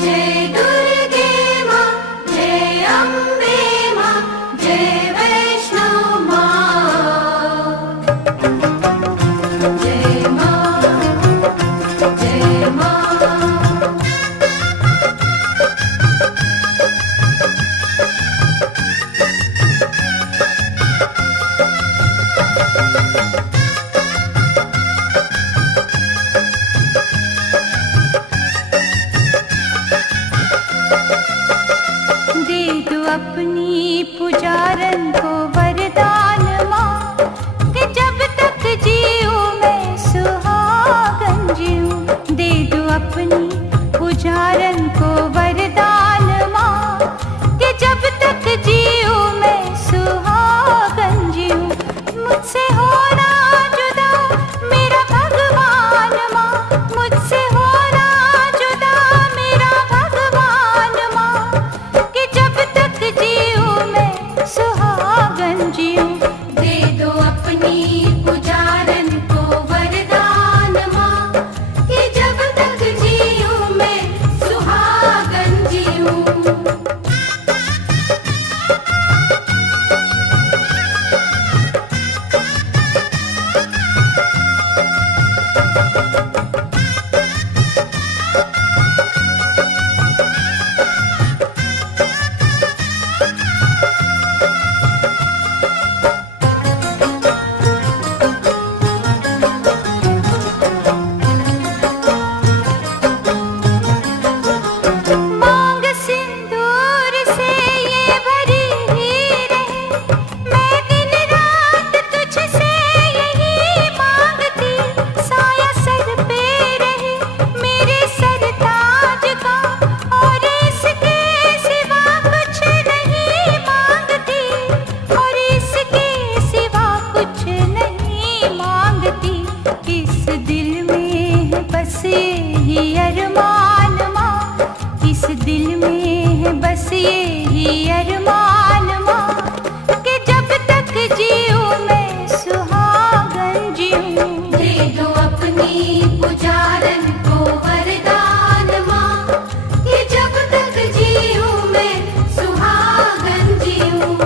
जय दुर्गे माँ, जय अम्बे माँ, जय वैष्णो माँ। जय माँ, जय माँ। अपनी पुजारन को वरदान माँ कि जब तक जीऊं मैं सुहागन जीऊं। दे दो अपनी पुजारन को वरदान माँ कि जब तक जीऊं मैं सुहागन जीऊं। मुझसे होना जुदा मेरा भगवान माँ, मुझसे होना जुदा मेरा भगवान माँ कि जब तक जीऊं मैं सुहागन जीऊं। दे दो अपनी पुजारन को वरदान माँ कि जब तक जीऊं मैं सुहागन जीऊं। इस दिल में है बस यही अरमान माँ कि जब तक जीऊं मैं सुहागन जीऊं। दे दो अपनी पुजारन को वरदान माँ कि जब तक जीऊं मैं सुहागन जीऊं।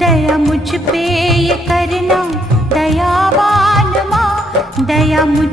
दया मुझ पे ये करना दयावान माँ, दया मुझ